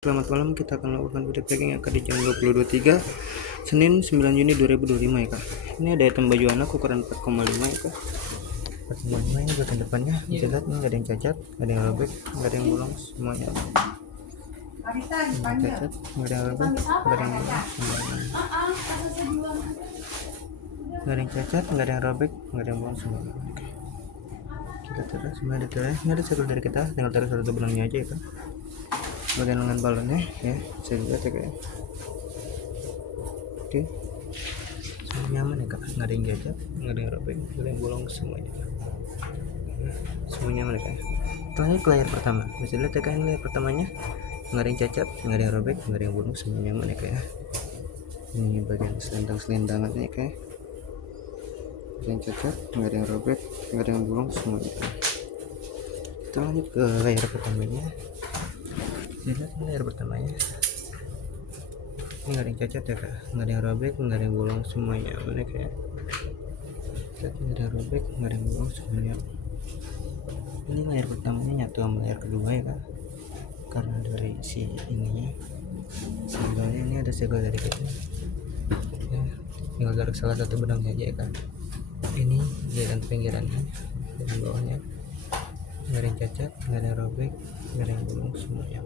Selamat malam, kita akan melakukan video packing yang di jam 22.03 Senin 9 Juni 2025 ya kak. Ini ada item baju anak ukuran 4,5 ya kak. 4,5 ini bagian depannya bisa lihat ini nggak ada yang cacat, nggak ada yang robek, nggak ada yang bolong, semuanya nggak cacat, nggak ada yang robek, nggak ada yang bolong, semuanya nggak ada yang cacat, nggak ada yang robek, nggak ada yang bolong, semuanya. Oke. Kita taruh semua detailnya. Ini ada segel dari kita, tinggal taruh satu benangnya aja ya kak. Bagian lengan balonnya ya bisa dilihat ya kayak oke, semua nyaman ya kak, nggak ada yang cacat, nggak ada yang robek, nggak ada yang bolong, semuanya semua nyaman ya kak. Selanjutnya ke layar pertama, bisa dilihat ya kak, ini layar pertamanya nggak ada yang cacat, nggak ada yang robek, nggak ada yang bolong, semua nyaman ya kak. Ini bagian selendang-selendangannya ya kak, nggak ada yang cacat, nggak ada yang robek, nggak ada yang bolong, semuanya. Kita lanjut ke layar pertamanya. Lihat layar pertamanya ini nggak ada yang cacat ya kak, nggak ada yang robek, nggak ada yang bolong, semuanya mana kayak nggak ada yang robek, nggak ada yang bolong, semuanya. Ini layar pertamanya nyatu sama layar kedua ya kak, karena dari si ininya segelnya, ini ada segel dari kita ya, tinggal tarik salah satu benangnya aja ya kak. Ini jalan pinggirannya dan bawahnya nggak ada yang cacat, nggak ada yang robek, nggak ada yang bolong, semuanya.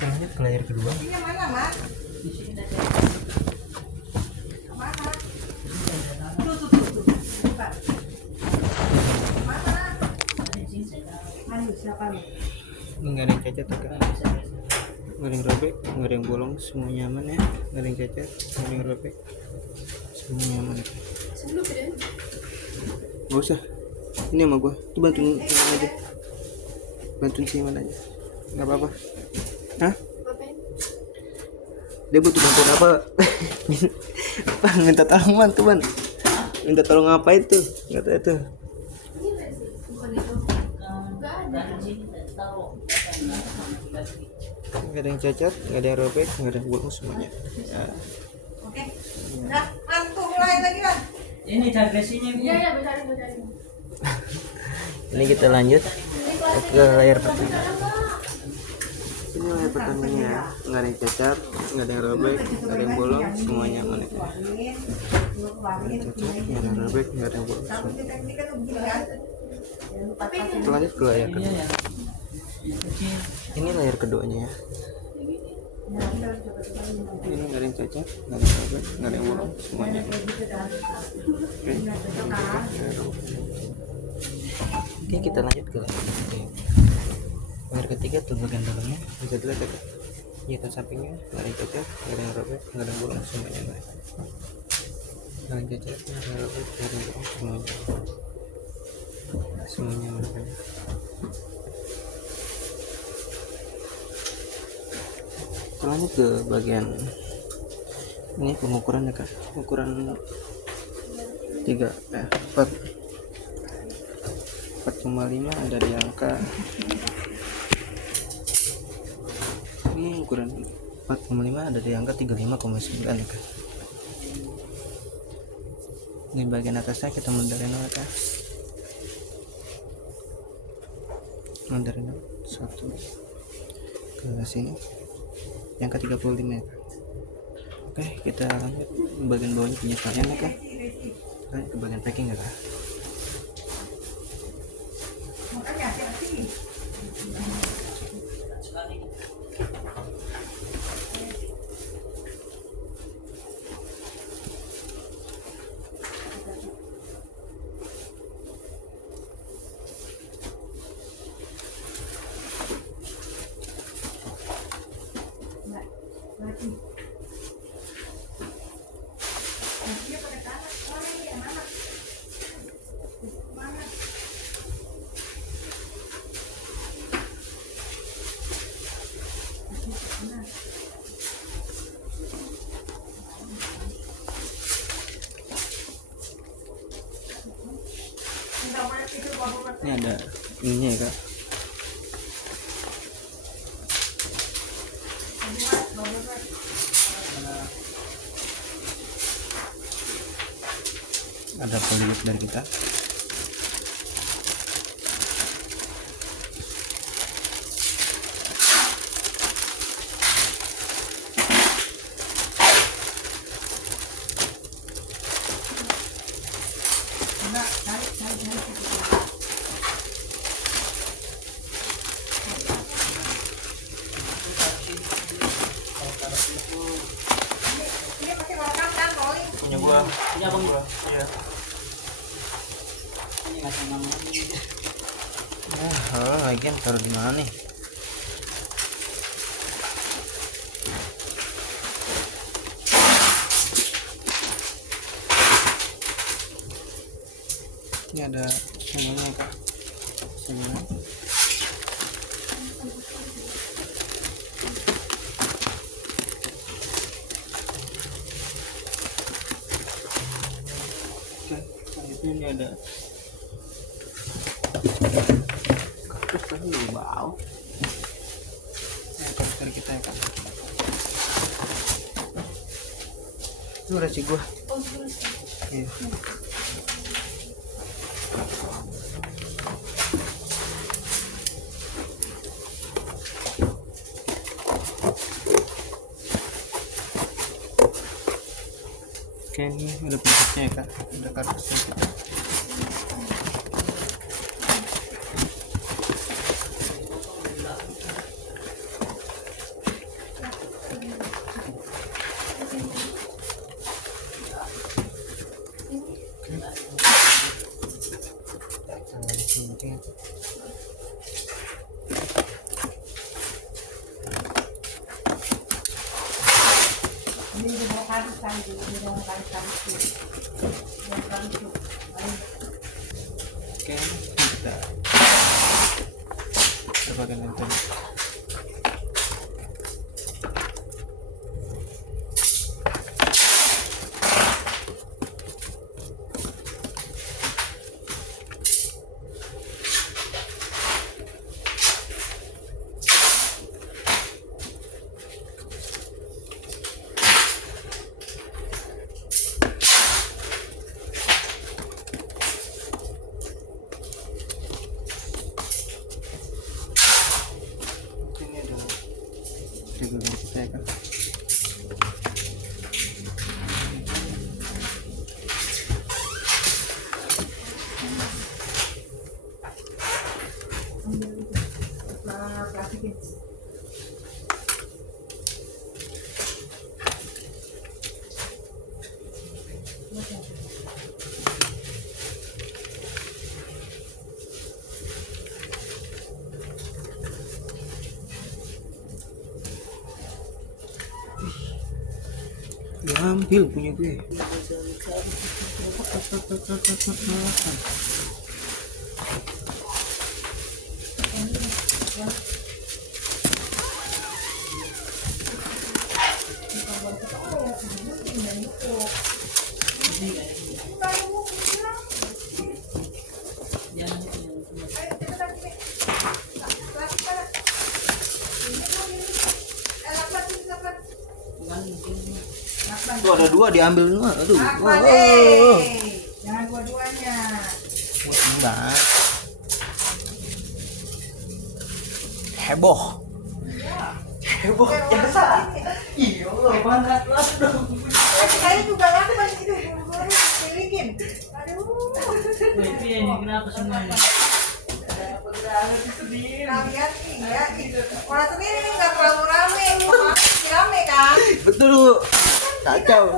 Lanjut ke layar kedua. Ini nggak ada yang cacat ya kak, nggak ada yang robek, nggak ada yang bolong, semua nyaman ya, nggak ada yang cacat, nggak ada yang robek, semua nyaman ya. Gak usah, ini sama gua tuh, bantuin Iman aja, bantuin si Iman aja, nggak apa-apa. Hah? Dia butuh bantuan apa? Apa? Minta tolong man tuh man, minta tolong apa itu? Nggak tahu itu. Nggak ada yang cacat, nggak ada yang robek, nggak ada yang bolong, semuanya ya. Oke, udah mantu mulai lagi kan? Ini digresinya Iya ya, benar. Ini kita lanjut ke layar pertama. Ini layar pertamanya nggak ada yang cacat, nggak ada yang robek, nggak ada yang bolong, semuanya aman ya. Nggak ada yang cacat, nggak ada yang robek, nggak ada yang bolong, semua. Kita lanjut ke layar kedua. Ini layar keduanya ya. Ini nggak ada yang cacat, nggak ada yang robek, nggak ada yang bolong, semuanya. Oke, kita lanjut ke layar ketiga. Layar ketiga tuh bagian dalamnya bisa dilihat ya kak. Hiasan sampingnya nggak ada yang cacat, nggak ada yang robek, nggak ada yang bolong, semuanya nggak ada yang cacat, nggak ada yang robek, nggak ada yang bolong, semuanya mereka. Lanjut ke bagian ini pengukuran ya kak, ukuran 4,5 ada di angka ini, ukuran 4,5 ada di angka 35,9 ya kak. Ini bagian atasnya kita mundurin ya kak, mundurin satu ke sini yang ke 35 ya kak. Oke, kita lanjut bagian bawahnya penyesuaian ya kak. Lanjut ke bagian packing ya kak. Ini ada ininya ya kak. Ada polywood dari kita. Ini abang bro. Iya. Ini ngasih nama. Lagian taruh di mana nih? Ini ada namanya kak. Sebenarnya. Oke, selanjutnya ini ada kaktus tapi nggak bau. Karakter kita ya kak. Itu reci gua. Iya. Oke, ini udah penutupnya ya kak, udah kartusnya kita. Ini di bawah kardus kan, di bawah kardus tuh. Di bawah kardus tuh. Ayo. Oke, kita pakai lantern. Ini adalah regular kita ya kan. Nah, plastikin. Diambil punya gue. Tuh ada dua diambil semua. Aduh. Apa deh? Jangan dua-duanya. Enggak. Heboh. Heboh. Biasa. Iya, banget lah dong. Saya juga lagi masih itu buru-buru milikin. Aduh. Itu ini kenapa semuanya? Kalian iya gitu. Orang sendiri nih nggak terlalu rame, rame kan? Betul. Kacau.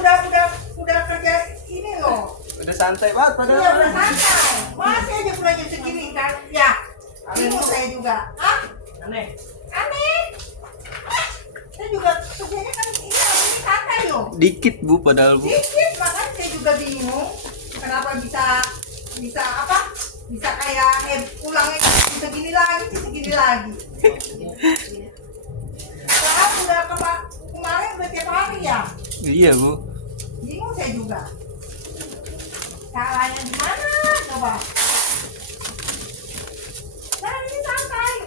Udah kerja ini loh. Udah santai banget Udah padahal. santai. Masih aja pulang segini kan? Ya. Bingung saya juga. Hah? Aneh. Aneh. Saya juga kerjanya kan ini santai loh. Dikit Bu padahal Bu. Dikit makanya saya juga bingung. Kenapa bisa apa? Bisa kayak ulangnya bisa gini lagi. Saat udah kemarin udah tiap hari ya. Iya Bu. Bingung saya juga. Salahnya di mana? Coba. Nah ini santai.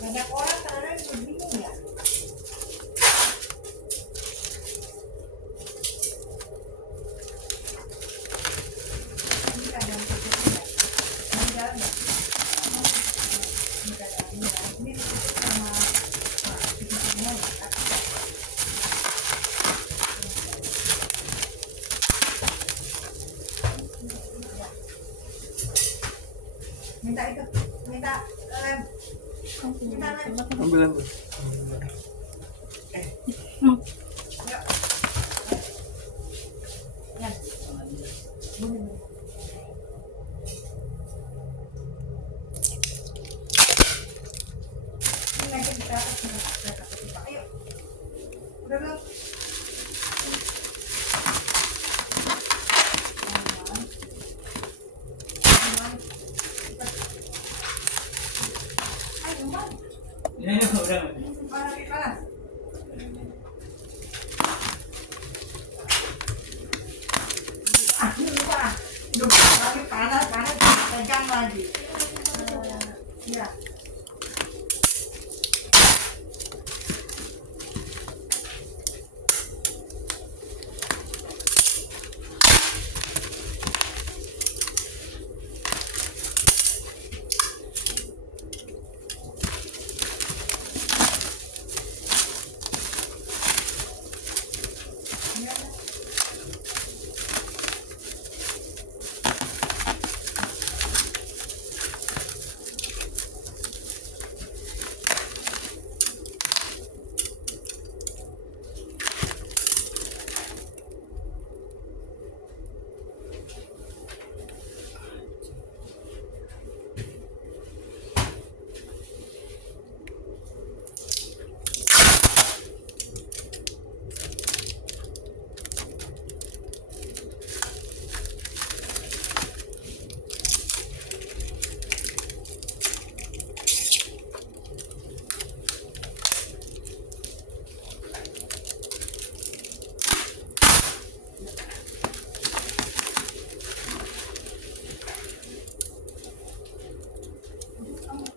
Banyak orang kadang-kadang juga bingung ya. Minta itu, minta lem. Minta lem. Ambil. Ya. Ya. Bunyi. Ini aja kita ayo. Udah belum? Ayo, Man. Ini udah. Mana di panas? Ini lupa. Lupa lagi panas pegang lagi. Ya.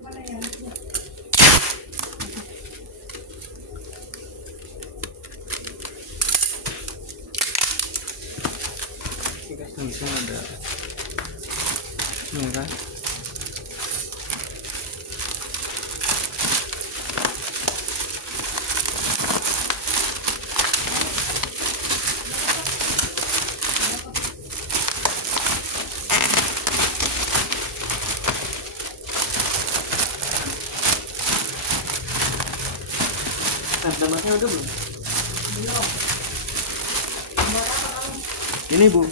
Mana yang ini? Di sini ada ini kan. Damatnya udah belum? Belum. Buat apa kamu? Ini Bu,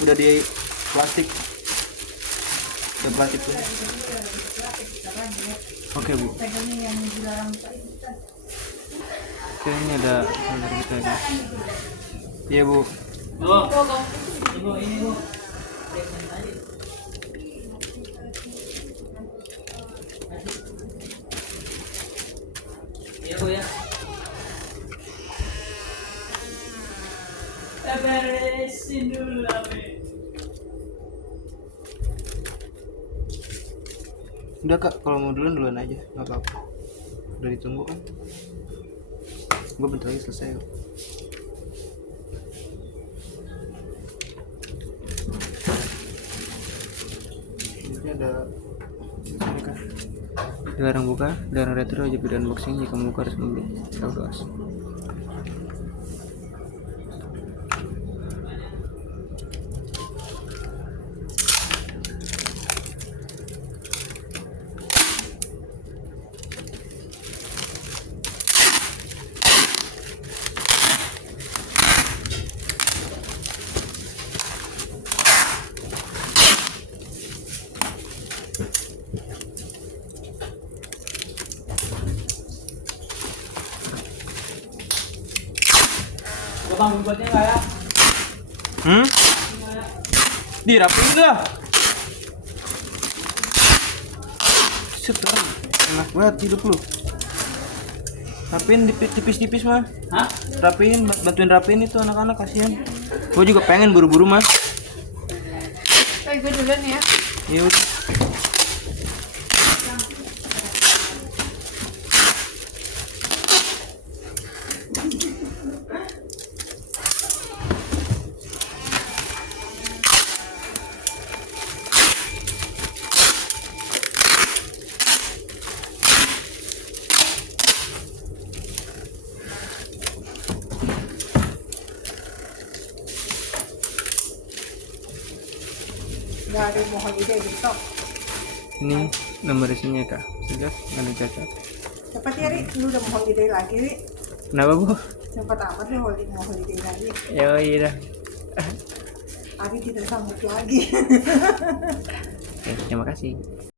udah di plastik. Udah plastik tuh. Oke Bu. Pegangnya yang dilarang tadi kita. Oke, ini ada dari kita ya. Iya Bu. Oh, ibu ini bu. Iya bu ya. Beresin dulu lah, Be. Udah Kak, kalau mau duluan aja, nggak apa-apa. Udah ditunggu kan? Gue bentar lagi selesai kok. Ini ada ini kan. Dilarang buka, dilarang retro aja video unboxing. Jika membuka harus membeli. Tahu doas. Bang, buatnya nggak ya? Dirapiin lah. Seter, enak banget hidup lu. Rapiin tipis-tipis mah. Hah? Rapiin, bantuin rapiin itu anak-anak, kasihan. Gue juga pengen buru-buru mah. Gue duluan ya. Yuk. Nggak ada yang mohon ide besok. Ini nomor isinya kak. Sudah nggak ada cacat. Cepat ya Ri, lu udah mau holiday lagi Ri. Kenapa bu? Cepat amat lu mau holiday lagi. Ya iya dah. Abi tidak sanggup lagi. Oke, terima kasih.